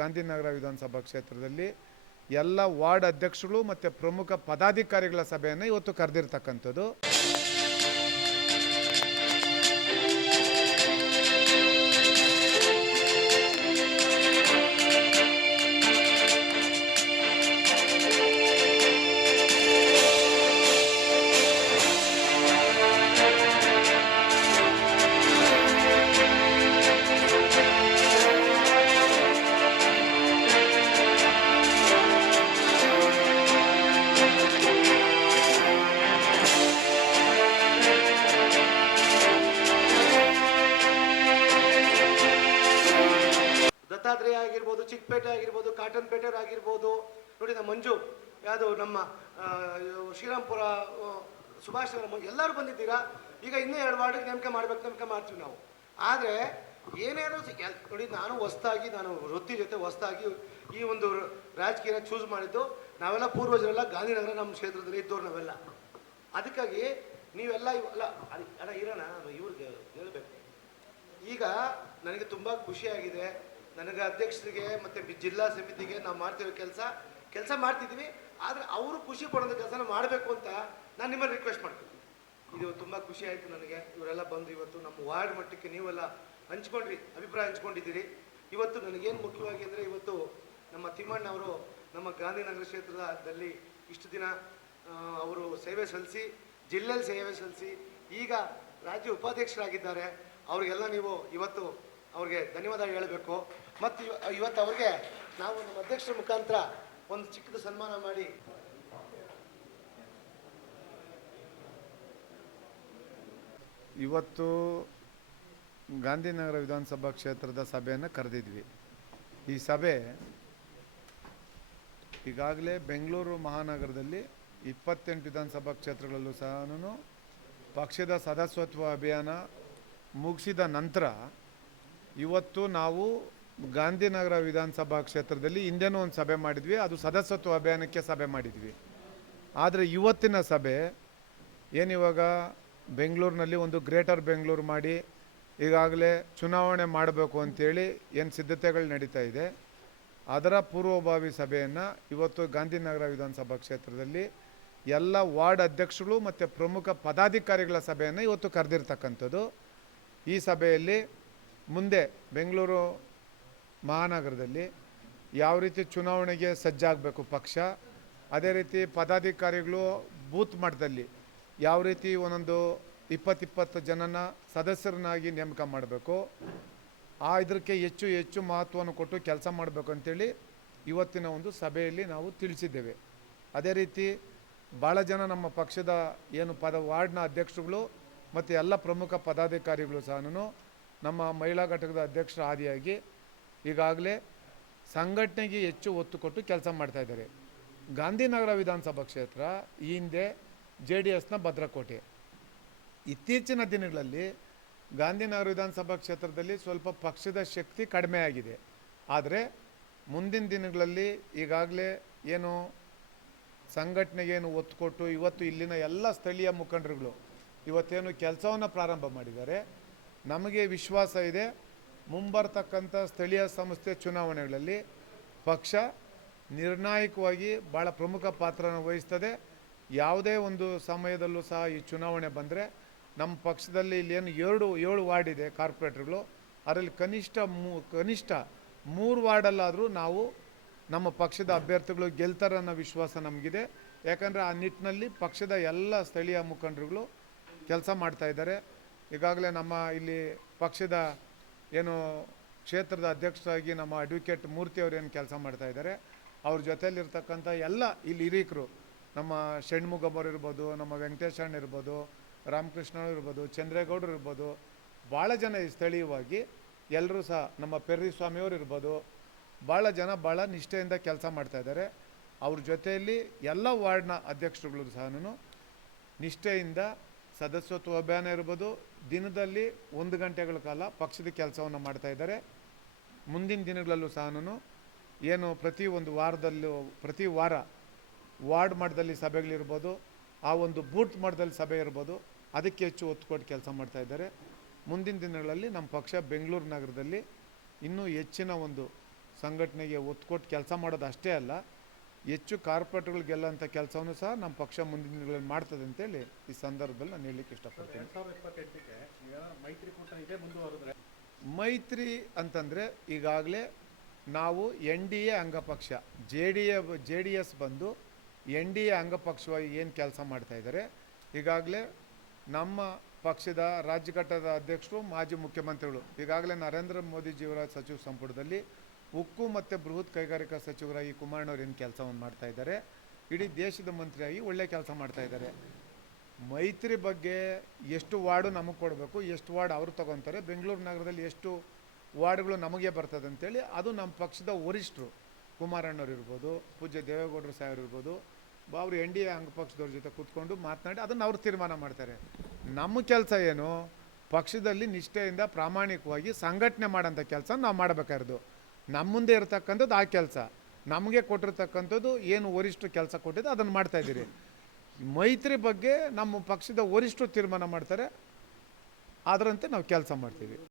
ಗಾಂಧಿನಗರ ವಿಧಾನಸಭಾ ಕ್ಷೇತ್ರದಲ್ಲಿ ಎಲ್ಲ ವಾರ್ಡ್ ಅಧ್ಯಕ್ಷಗಳು ಮತ್ತು ಪ್ರಮುಖ ಪದಾಧಿಕಾರಿಗಳ ಸಭೆಯನ್ನು ಇವತ್ತು ಕರೆದಿರ್ತಕ್ಕಂಥದ್ದು. ಚಿಕ್ಕಪೇಟೆ ಆಗಿರ್ಬೋದು, ಕಾಟನ್ ಪೇಟೆ ಆಗಿರ್ಬೋದು. ನೋಡಿ, ನಮ್ಮ ಮಂಜು, ಯಾವುದು ನಮ್ಮ ಶ್ರೀರಾಮ್ಪುರ ಸುಭಾಷ್ ನಗರ ಎಲ್ಲರೂ ಬಂದಿದ್ದೀರಾ? ಈಗ ಇನ್ನೂ ಎರಡು ವಾರ್ಡಿಗೆ ನೇಮಕ ಮಾಡ್ಬೇಕು, ನೇಮಕ ಮಾಡ್ತೀವಿ ನಾವು. ಆದರೆ ಏನೇನೋ ನೋಡಿ, ನಾನು ಹೊಸ್ತಾಗಿ ನಾನು ವೃತ್ತಿ ಜೊತೆ ಹೊಸ್ತಾಗಿ ಈ ಒಂದು ರಾಜಕೀಯನ ಚೂಸ್ ಮಾಡಿದ್ದು, ನಾವೆಲ್ಲ ಪೂರ್ವಜರೆಲ್ಲ ಗಾಂಧಿನಗರ ನಮ್ಮ ಕ್ಷೇತ್ರದಲ್ಲಿ ಇದ್ದವ್ರು ನಾವೆಲ್ಲ. ಅದಕ್ಕಾಗಿ ನೀವೆಲ್ಲ ಇವೆಲ್ಲ ಅಣ್ಣ, ಇರೋಣ ಇವ್ರಿಗೆ ಹೇಳಬೇಕು. ಈಗ ನನಗೆ ತುಂಬ ಖುಷಿಯಾಗಿದೆ. ನನಗೆ ಅಧ್ಯಕ್ಷರಿಗೆ ಮತ್ತು ಜಿಲ್ಲಾ ಸಮಿತಿಗೆ ನಾವು ಮಾಡ್ತಿರೋ ಕೆಲಸ ಕೆಲಸ ಮಾಡ್ತಿದ್ದೀವಿ ಆದರೆ ಅವರು ಖುಷಿ ಪಡೋಂಥ ಕೆಲಸನ ಮಾಡಬೇಕು ಅಂತ ನಾನು ನಿಮ್ಮಲ್ಲಿ ರಿಕ್ವೆಸ್ಟ್ ಮಾಡ್ತೀನಿ. ಇದು ತುಂಬ ಖುಷಿ ಆಯಿತು ನನಗೆ. ಇವರೆಲ್ಲ ಬಂದು ಇವತ್ತು ನಮ್ಮ ವಾರ್ಡ್ ಮಟ್ಟಕ್ಕೆ ನೀವೆಲ್ಲ ಹಂಚ್ಕೊಂಡ್ರಿ, ಅಭಿಪ್ರಾಯ ಹಂಚ್ಕೊಂಡಿದ್ದೀರಿ. ಇವತ್ತು ನನಗೇನು ಮುಖ್ಯವಾಗಿ ಅಂದರೆ ಇವತ್ತು ನಮ್ಮ ತಿಮ್ಮಣ್ಣ ಅವರು ನಮ್ಮ ಗಾಂಧಿನಗರ ಕ್ಷೇತ್ರದಲ್ಲಿ ಇಷ್ಟು ದಿನ ಅವರು ಸೇವೆ ಸಲ್ಲಿಸಿ, ಜಿಲ್ಲೆಯಲ್ಲಿ ಸೇವೆ ಸಲ್ಲಿಸಿ, ಈಗ ರಾಜ್ಯ ಉಪಾಧ್ಯಕ್ಷರಾಗಿದ್ದಾರೆ. ಅವರಿಗೆಲ್ಲ ನೀವು ಇವತ್ತು ಅವ್ರಿಗೆ ಧನ್ಯವಾದ ಹೇಳಬೇಕು. ಮತ್ತು ಇವ- ಇವತ್ತು ಅವ್ರಿಗೆ ನಾವು ನಮ್ಮ ಅಧ್ಯಕ್ಷರ ಮುಖಾಂತರ ಒಂದು ಚಿಕ್ಕದು ಸನ್ಮಾನ ಮಾಡಿ. ಇವತ್ತು ಗಾಂಧಿನಗರ ವಿಧಾನಸಭಾ ಕ್ಷೇತ್ರದ ಸಭೆಯನ್ನು ಕರೆದಿದ್ವಿ. ಈ ಸಭೆ ಈಗಾಗಲೇ ಬೆಂಗಳೂರು ಮಹಾನಗರದಲ್ಲಿ ಇಪ್ಪತ್ತೆಂಟು ವಿಧಾನಸಭಾ ಕ್ಷೇತ್ರಗಳಲ್ಲೂ ಸಹ ಪಕ್ಷದ ಸದಸ್ಯತ್ವ ಅಭಿಯಾನ ಮುಗಿಸಿದ ನಂತರ ಇವತ್ತು ನಾವು ಗಾಂಧಿನಗರ ವಿಧಾನಸಭಾ ಕ್ಷೇತ್ರದಲ್ಲಿ ಹಿಂದೆನೂ ಒಂದು ಸಭೆ ಮಾಡಿದ್ವಿ. ಅದು ಸದಸ್ಯತ್ವ ಅಭಿಯಾನಕ್ಕೆ ಸಭೆ ಮಾಡಿದ್ವಿ. ಆದರೆ ಇವತ್ತಿನ ಸಭೆ ಏನಿವಾಗ ಬೆಂಗಳೂರಿನಲ್ಲಿ ಒಂದು ಗ್ರೇಟರ್ ಬೆಂಗಳೂರು ಮಾಡಿ ಈಗಾಗಲೇ ಚುನಾವಣೆ ಮಾಡಬೇಕು ಅಂತೇಳಿ ಏನು ಸಿದ್ಧತೆಗಳು ನಡೀತಾ ಇದೆ, ಅದರ ಪೂರ್ವಭಾವಿ ಸಭೆಯನ್ನು ಇವತ್ತು ಗಾಂಧಿನಗರ ವಿಧಾನಸಭಾ ಕ್ಷೇತ್ರದಲ್ಲಿ ಎಲ್ಲ ವಾರ್ಡ್ ಅಧ್ಯಕ್ಷಗಳು ಮತ್ತು ಪ್ರಮುಖ ಪದಾಧಿಕಾರಿಗಳ ಸಭೆಯನ್ನು ಇವತ್ತು ಕರೆದಿರ್ತಕ್ಕಂಥದ್ದು. ಈ ಸಭೆಯಲ್ಲಿ ಮುಂದೆ ಬೆಂಗಳೂರು ಮಹಾನಗರದಲ್ಲಿ ಯಾವ ರೀತಿ ಚುನಾವಣೆಗೆ ಸಜ್ಜಾಗಬೇಕು ಪಕ್ಷ, ಅದೇ ರೀತಿ ಪದಾಧಿಕಾರಿಗಳು ಬೂತ್ ಮಟ್ಟದಲ್ಲಿ ಯಾವ ರೀತಿ ಒಂದೊಂದು ಇಪ್ಪತ್ತಿಪ್ಪತ್ತು ಜನನ ಸದಸ್ಯರನ್ನಾಗಿ ನೇಮಕ ಮಾಡಬೇಕು, ಆ ಇದಕ್ಕೆ ಹೆಚ್ಚು ಹೆಚ್ಚು ಮಹತ್ವವನ್ನು ಕೊಟ್ಟು ಕೆಲಸ ಮಾಡಬೇಕು ಅಂತೇಳಿ ಇವತ್ತಿನ ಒಂದು ಸಭೆಯಲ್ಲಿ ನಾವು ತಿಳಿಸಿದ್ದೇವೆ. ಅದೇ ರೀತಿ ಭಾಳ ಜನ ನಮ್ಮ ಪಕ್ಷದ ಏನು ಪದ, ವಾರ್ಡ್ನ ಅಧ್ಯಕ್ಷರುಗಳು ಮತ್ತು ಎಲ್ಲ ಪ್ರಮುಖ ಪದಾಧಿಕಾರಿಗಳು ಸಹ ನಮ್ಮ ಮಹಿಳಾ ಘಟಕದ ಅಧ್ಯಕ್ಷರ ಆದಿಯಾಗಿ ಈಗಾಗಲೇ ಸಂಘಟನೆಗೆ ಹೆಚ್ಚು ಒತ್ತು ಕೊಟ್ಟು ಕೆಲಸ ಮಾಡ್ತಾಯಿದ್ದಾರೆ ಗಾಂಧಿನಗರ ವಿಧಾನಸಭಾ ಕ್ಷೇತ್ರ ಈ ಹಿಂದೆ ಜೆ ಡಿ ಎಸ್ನ ಭದ್ರಕೋಟೆ. ಇತ್ತೀಚಿನ ದಿನಗಳಲ್ಲಿ ಗಾಂಧಿನಗರ ವಿಧಾನಸಭಾ ಕ್ಷೇತ್ರದಲ್ಲಿ ಸ್ವಲ್ಪ ಪಕ್ಷದ ಶಕ್ತಿ ಕಡಿಮೆ ಆಗಿದೆ. ಆದರೆ ಮುಂದಿನ ದಿನಗಳಲ್ಲಿ ಈಗಾಗಲೇ ಏನು ಸಂಘಟನೆಗೇನು ಒತ್ತು ಕೊಟ್ಟು ಇವತ್ತು ಇಲ್ಲಿನ ಎಲ್ಲ ಸ್ಥಳೀಯ ಮುಖಂಡರುಗಳು ಇವತ್ತೇನು ಕೆಲಸವನ್ನು ಪ್ರಾರಂಭ ಮಾಡಿದ್ದಾರೆ. ನಮಗೆ ವಿಶ್ವಾಸ ಇದೆ. ಮುಂಬರ್ತಕ್ಕಂಥ ಸ್ಥಳೀಯ ಸಂಸ್ಥೆ ಚುನಾವಣೆಗಳಲ್ಲಿ ಪಕ್ಷ ನಿರ್ಣಾಯಕವಾಗಿ ಭಾಳ ಪ್ರಮುಖ ಪಾತ್ರನ ವಹಿಸ್ತದೆ. ಯಾವುದೇ ಒಂದು ಸಮಯದಲ್ಲೂ ಸಹ ಈ ಚುನಾವಣೆ ಬಂದರೆ ನಮ್ಮ ಪಕ್ಷದಲ್ಲಿ ಇಲ್ಲೇನು ಎರಡು, ಏಳು ವಾರ್ಡ್ ಇದೆ ಕಾರ್ಪೊರೇಟ್ರುಗಳು. ಅದರಲ್ಲಿ ಕನಿಷ್ಠ ಮೂ, ಕನಿಷ್ಠ ಮೂರು ವಾರ್ಡಲ್ಲಾದರೂ ನಾವು ನಮ್ಮ ಪಕ್ಷದ ಅಭ್ಯರ್ಥಿಗಳು ಗೆಲ್ತಾರೆ ಅನ್ನೋ ವಿಶ್ವಾಸ ನಮಗಿದೆ. ಯಾಕಂದರೆ ಆ ನಿಟ್ಟಿನಲ್ಲಿ ಪಕ್ಷದ ಎಲ್ಲ ಸ್ಥಳೀಯ ಮುಖಂಡರುಗಳು ಕೆಲಸ ಮಾಡ್ತಾ ಇದ್ದಾರೆ. ಈಗಾಗಲೇ ನಮ್ಮ ಇಲ್ಲಿ ಪಕ್ಷದ ಏನು ಕ್ಷೇತ್ರದ ಅಧ್ಯಕ್ಷರಾಗಿ ನಮ್ಮ ಅಡ್ವೊಕೇಟ್ ಮೂರ್ತಿ ಏನು ಕೆಲಸ ಮಾಡ್ತಾ ಇದ್ದಾರೆ, ಅವ್ರ ಜೊತೆಯಲ್ಲಿರ್ತಕ್ಕಂಥ ಎಲ್ಲ ಇಲ್ಲಿ ಹಿರೀಕರು ನಮ್ಮ ಷಣ್ಮುಗಮ್ಮರು ಇರ್ಬೋದು, ನಮ್ಮ ವೆಂಕಟೇಶಣ್ಣ ಇರ್ಬೋದು, ರಾಮಕೃಷ್ಣ ಇರ್ಬೋದು, ಚಂದ್ರೇಗೌಡರು ಇರ್ಬೋದು, ಭಾಳ ಜನ ಈ ಸ್ಥಳೀಯವಾಗಿ ಎಲ್ಲರೂ ಸಹ ನಮ್ಮ ಪೆರ್ರಿ ಸ್ವಾಮಿಯವರು ಇರ್ಬೋದು, ಭಾಳ ಜನ ಭಾಳ ನಿಷ್ಠೆಯಿಂದ ಕೆಲಸ ಮಾಡ್ತಾ ಇದ್ದಾರೆ. ಅವ್ರ ಜೊತೆಯಲ್ಲಿ ಎಲ್ಲ ವಾರ್ಡ್ನ ಅಧ್ಯಕ್ಷರುಗಳು ಸಹ ನಿಷ್ಠೆಯಿಂದ ಸದಸ್ಯತ್ವ ಅಭಿಯಾನ ಇರ್ಬೋದು. ದಿನದಲ್ಲಿ ಒಂದು ಗಂಟೆಗಳ ಕಾಲ ಪಕ್ಷದ ಕೆಲಸವನ್ನು ಮಾಡ್ತಾ ಇದ್ದಾರೆ. ಮುಂದಿನ ದಿನಗಳಲ್ಲೂ ಸಹ ಏನು ಪ್ರತಿ ಒಂದು ವಾರದಲ್ಲೂ, ಪ್ರತಿ ವಾರ ವಾರ್ಡ್ ಮಟ್ಟದಲ್ಲಿ ಸಭೆಗಳಿರ್ಬೋದು, ಆ ಒಂದು ಬೂತ್ ಮಟ್ಟದಲ್ಲಿ ಸಭೆ ಇರ್ಬೋದು, ಅದಕ್ಕೆ ಹೆಚ್ಚು ಒತ್ತು ಕೊಟ್ಟು ಕೆಲಸ ಮಾಡ್ತಾ ಇದ್ದಾರೆ. ಮುಂದಿನ ದಿನಗಳಲ್ಲಿ ನಮ್ಮ ಪಕ್ಷ ಬೆಂಗಳೂರು ನಗರದಲ್ಲಿ ಇನ್ನೂ ಹೆಚ್ಚಿನ ಒಂದು ಸಂಘಟನೆಗೆ ಒತ್ತು ಕೊಟ್ಟು ಕೆಲಸ ಮಾಡೋದು ಅಷ್ಟೇ ಅಲ್ಲ. ಹೆಚ್ಚು ಕಾರ್ಪೊರೇಟ್ಗಳು ಗೆಲ್ಲೋಂಥ ಕೆಲಸವನ್ನು ಸಹ ನಮ್ಮ ಪಕ್ಷ ಮುಂದಿನ ದಿನಗಳಲ್ಲಿ ಮಾಡ್ತದೆ ಅಂತೇಳಿ ಈ ಸಂದರ್ಭದಲ್ಲಿ ನಾನು ಹೇಳಲಿಕ್ಕೆ ಇಷ್ಟಪಡ್ತೀನಿ. ಮೈತ್ರಿ ಅಂತಂದರೆ ಈಗಾಗಲೇ ನಾವು N D A ಅಂಗಪಕ್ಷ J D A J D S ಬಂದು ಎನ್ ಡಿ ಎ ಅಂಗಪಕ್ಷವಾಗಿ ಏನು ಕೆಲಸ ಮಾಡ್ತಾ ಇದ್ದಾರೆ ಈಗಾಗಲೇ ನಮ್ಮ ಪಕ್ಷದ ರಾಜ್ಯ ಘಟ್ಟದ ಅಧ್ಯಕ್ಷರು ಮಾಜಿ ಮುಖ್ಯಮಂತ್ರಿಗಳು ಈಗಾಗಲೇ ನರೇಂದ್ರ ಮೋದಿಜಿಯವರ ಸಚಿವ ಸಂಪುಟದಲ್ಲಿ ಉಕ್ಕು ಮತ್ತು ಬೃಹತ್ ಕೈಗಾರಿಕಾ ಸಚಿವರಾಗಿ ಕುಮಾರಣ್ಣವ್ರು ಏನು ಕೆಲಸವನ್ನು ಮಾಡ್ತಾ ಇದ್ದಾರೆ? ಇಡೀ ದೇಶದ ಮಂತ್ರಿಯಾಗಿ ಒಳ್ಳೆ ಕೆಲಸ ಮಾಡ್ತಾ ಇದ್ದಾರೆ. ಮೈತ್ರಿ ಬಗ್ಗೆ ಎಷ್ಟು ವಾರ್ಡು ನಮಗೆ ಕೊಡಬೇಕು, ಎಷ್ಟು ವಾರ್ಡ್ ಅವರು ತಗೊತಾರೆ, ಬೆಂಗಳೂರು ನಗರದಲ್ಲಿ ಎಷ್ಟು ವಾರ್ಡ್ಗಳು ನಮಗೆ ಬರ್ತದೆ ಅಂತೇಳಿ ಅದು ನಮ್ಮ ಪಕ್ಷದ ವರಿಷ್ಠರು ಕುಮಾರಣ್ಣವ್ರು ಇರ್ಬೋದು, ಪೂಜ್ಯ ದೇವೇಗೌಡರು ಸಾಹೇಬ್ರು ಇರ್ಬೋದು ಅವರು ಎನ್ ಡಿ ಎ ಅಂಗಪಕ್ಷದವ್ರ ಜೊತೆ ಕೂತ್ಕೊಂಡು ಮಾತನಾಡಿ ಅದನ್ನು ಅವ್ರು ತೀರ್ಮಾನ ಮಾಡ್ತಾರೆ. ನಮ್ಮ ಕೆಲಸ ಏನು? ಪಕ್ಷದಲ್ಲಿ ನಿಷ್ಠೆಯಿಂದ ಪ್ರಾಮಾಣಿಕವಾಗಿ ಸಂಘಟನೆ ಮಾಡೋಂಥ ಕೆಲಸ ನಾವು ಮಾಡಬೇಕಾಗಿರೋದು ನಮ್ಮ ಮುಂದೆ ಇರತಕ್ಕಂಥದ್ದು ಆ ಕೆಲಸ. ನಮಗೆ ಕೊಟ್ಟಿರ್ತಕ್ಕಂಥದ್ದು ಏನು ವರಿಷ್ಠರು ಕೆಲಸ ಕೊಟ್ಟಿದ್ದು ಅದನ್ನು ಮಾಡ್ತಾ ಇದ್ದೀರಿ. ಮೈತ್ರಿ ಬಗ್ಗೆ ನಮ್ಮ ಪಕ್ಷದ ವರಿಷ್ಠರು ತೀರ್ಮಾನ ಮಾಡ್ತಾರೆ. ಅದರಂತೆ ನಾವು ಕೆಲಸ ಮಾಡ್ತೀವಿ.